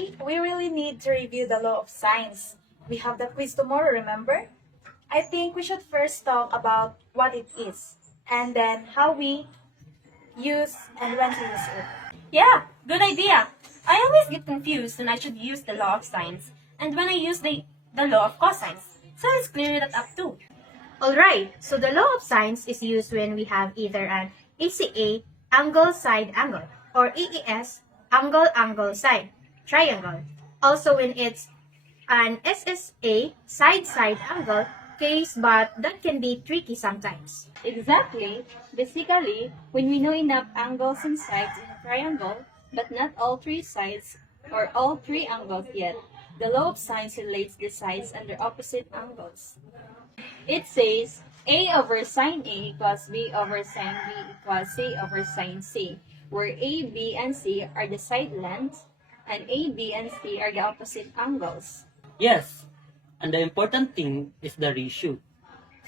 Today, we really need to review the law of sines. We have the quiz tomorrow, remember? I think we should first talk about what it is, and then how we use and when to use it. Yeah, good idea. I always get confused when I should use the law of sines and when I use the law of cosines. So let's clear that up too. Alright, so the law of sines is used when we have either an ACA, angle side angle, or AES, angle angle side, triangle. Also when it's an SSA, side side angle case, but that can be tricky sometimes. Exactly. Basically, when we know enough angles and sides in a triangle, but not all three sides or all three angles yet, the law of sines relates the sides under opposite angles. It says A over sine A equals B over sine B equals C over sine C, where A, B, and C are the side lengths, and A, B, and C are the opposite angles. Yes, and the important thing is the ratio.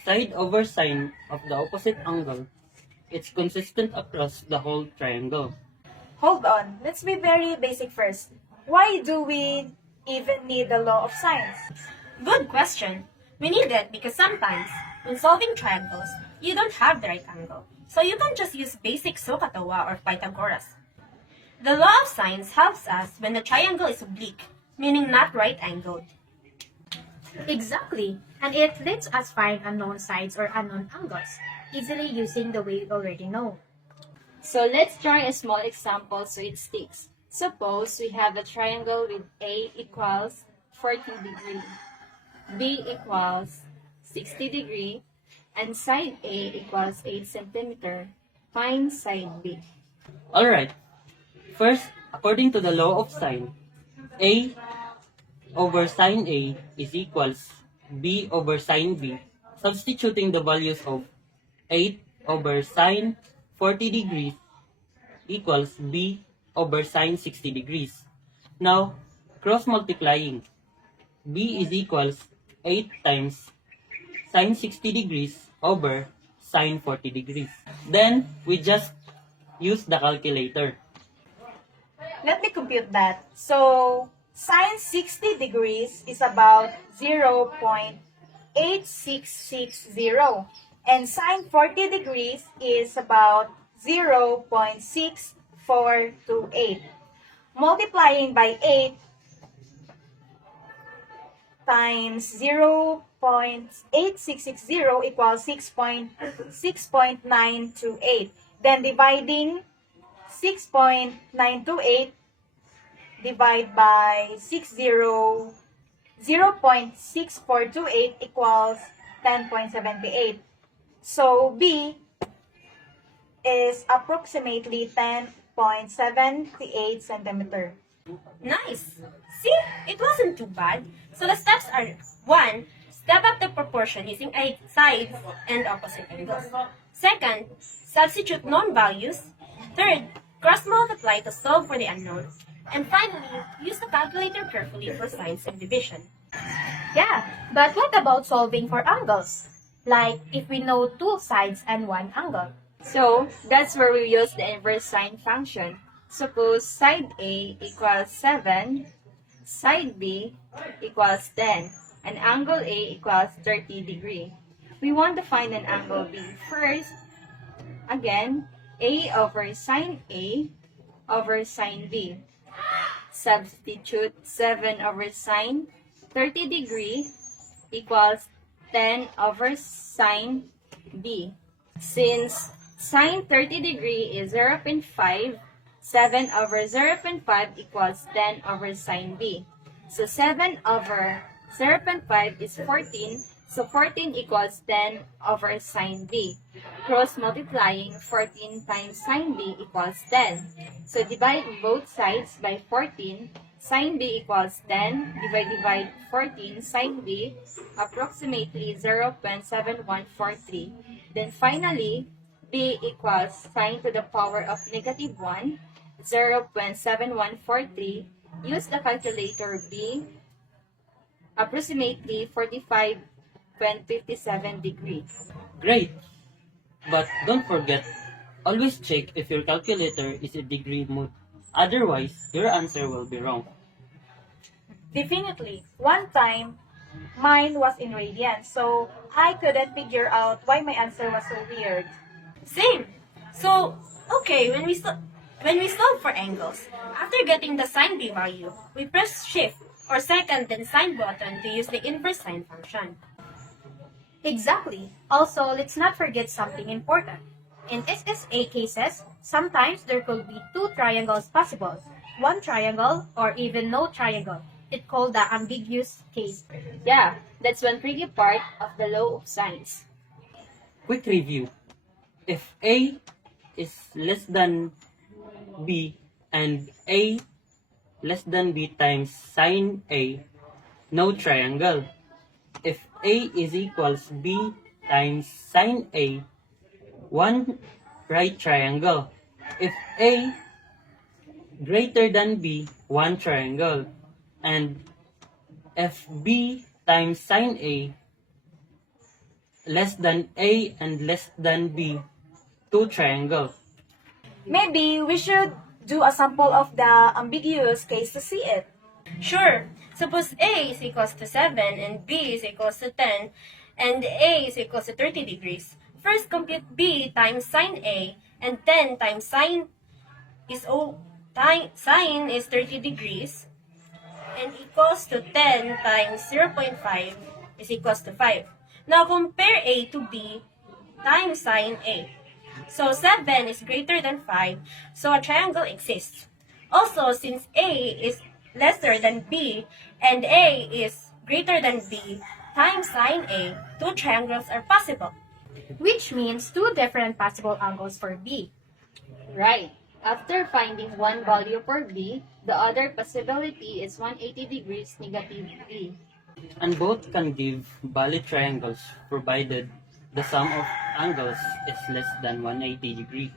Side over sine of the opposite angle. It's consistent across the whole triangle. Hold on, let's be very basic first. Why do we even need the law of sines? Good question. We need it because sometimes, when solving triangles, you don't have the right angle. So you can just use basic SOHCAHTOA or Pythagoras. The law of sines helps us when the triangle is oblique, meaning not right-angled. Exactly, and it lets us find unknown sides or unknown angles, easily using the way we already know. So let's try a small example so it sticks. Suppose we have a triangle with A equals 40 degree, B equals 60 degree, and side A equals 8 centimeter. Find side B. Alright, first, according to the law of sine, A over sine A is equals B over sine B, substituting the values of 8 over sine 40 degrees equals B over sine 60 degrees. Now, cross multiplying, B is equals 8 times sine 60 degrees over sine 40 degrees. Then, we just use the calculator. Let me compute that. So, sine 60 degrees is about 0.8660 and sine 40 degrees is about 0.6428. Multiplying by 8 times 0.8660 equals 6.928. Then dividing 6.928 divide by 0.6428 equals 10.78. So B is approximately 10.78 centimeter. Nice! See? It wasn't too bad. So the steps are 1. Step up the proportion using sides and opposite angles. 2nd, substitute known values. 3rd, cross-multiply to solve for the unknown. And finally, use the calculator carefully for signs and division. Yeah, but what about solving for angles? Like if we know two sides and one angle. So, that's where we use the inverse sine function. Suppose side A equals 7, side B equals 10, and angle A equals 30 degree. We want to find an angle B. First, again, A over sine A over sine B. Substitute 7 over sine 30 degree equals 10 over sine B. Since sine 30 degree is 0.5, 7 over 0.5 equals 10 over sine B. So 7 over 0.5 is 14, so 14 equals 10 over sine B. Cross multiplying 14 times sine B equals 10. So divide both sides by 14. Sine B equals 10. Divide 14 sine B, approximately 0.7143. Then finally, B equals sine to the power of negative 1, 0.7143. Use the calculator. B, approximately 45.57 degrees. Great! But don't forget, always check if your calculator is a degree mode. Otherwise, your answer will be wrong. Definitely. One time, mine was in radians, so I couldn't figure out why my answer was so weird. Same. So, okay, when we solve for angles, after getting the sine b value, we press shift or second then sine button to use the inverse sine function. Exactly. Also, let's not forget something important. In SSA cases, sometimes there could be two triangles possible, one triangle or even no triangle. It's called the ambiguous case. Yeah, that's one tricky part of the law of sines. Quick review. If A is less than B and A less than B times sine A, no triangle. If A is equals B times sine A, one right triangle. If A greater than B, one triangle. And if B times sine A less than A and less than B, two triangle. Maybe we should do a sample of the ambiguous case to see it. Sure, suppose A is equals to 7 and B is equals to 10 and A is equals to 30 degrees. First compute B times sine A and 10 times sine is sine is 30 degrees and equals to 10 times 0.5 is equals to 5. Now compare A to B times sine A. So 7 is greater than 5, so a triangle exists. Also, since A is lesser than B and A is greater than B times sine A, two triangles are possible. Which means two different possible angles for B. Right. After finding one value for B, the other possibility is 180 degrees negative B. And both can give valid triangles provided the sum of angles is less than 180 degree.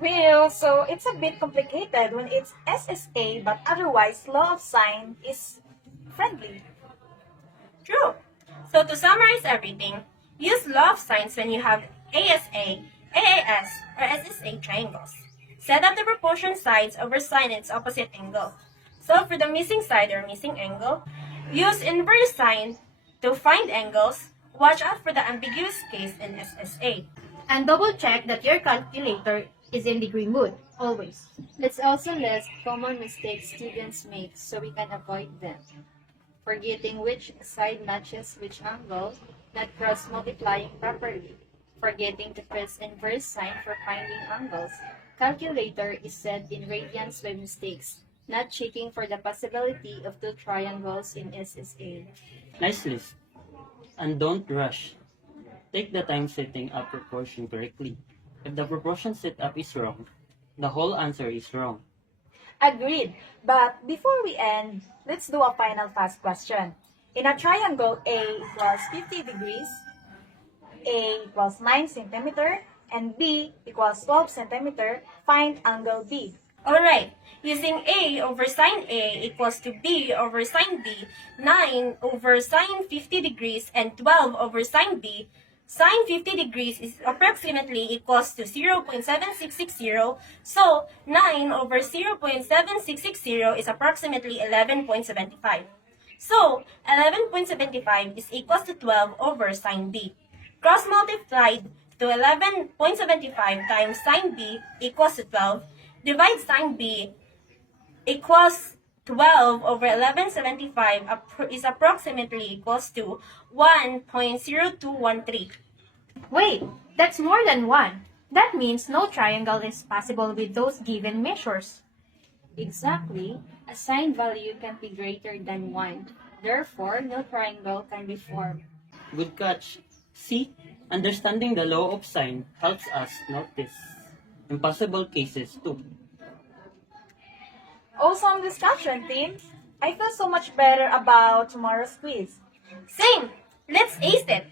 Well, so it's a bit complicated when it's SSA, but otherwise law of sine is friendly. True. So to summarize everything, use law of sines when you have ASA, AAS, or SSA triangles. Set up the proportion sides over sine its opposite angle. Solve for the missing side or missing angle. Use inverse sine to find angles. Watch out for the ambiguous case in SSA. And double check that your calculator is in degree mode, always. Let's also list common mistakes students make so we can avoid them. Forgetting which side matches which angle, not cross-multiplying properly. Forgetting to press inverse sine for finding angles. Calculator is set in radians by mistakes, not checking for the possibility of two triangles in SSA. Nice list. And don't rush. Take the time setting up proportion correctly. If the proportion setup is wrong, the whole answer is wrong. Agreed. But before we end, let's do a final fast question. In a triangle A equals 50 degrees, A equals 9 centimeter, and B equals 12 centimeter, find angle B. Alright, using A over sine A equals to B over sine B, 9 over sine 50 degrees, and 12 over sine B, sine 50 degrees is approximately equals to 0.7660, so 9 over 0.7660 is approximately 11.75. So, 11.75 is equals to 12 over sine B. Cross-multiplied to 11.75 times sine B equals to 12, divide sine B equals 12 over 1175 is approximately equals to 1.0213. Wait, that's more than one. That means no triangle is possible with those given measures. Exactly, a sine value can be greater than 1. Therefore, no triangle can be formed. Good catch. See, understanding the law of sine helps us notice impossible cases too. Awesome discussion, team. I feel so much better about tomorrow's quiz. Same! Let's ace it!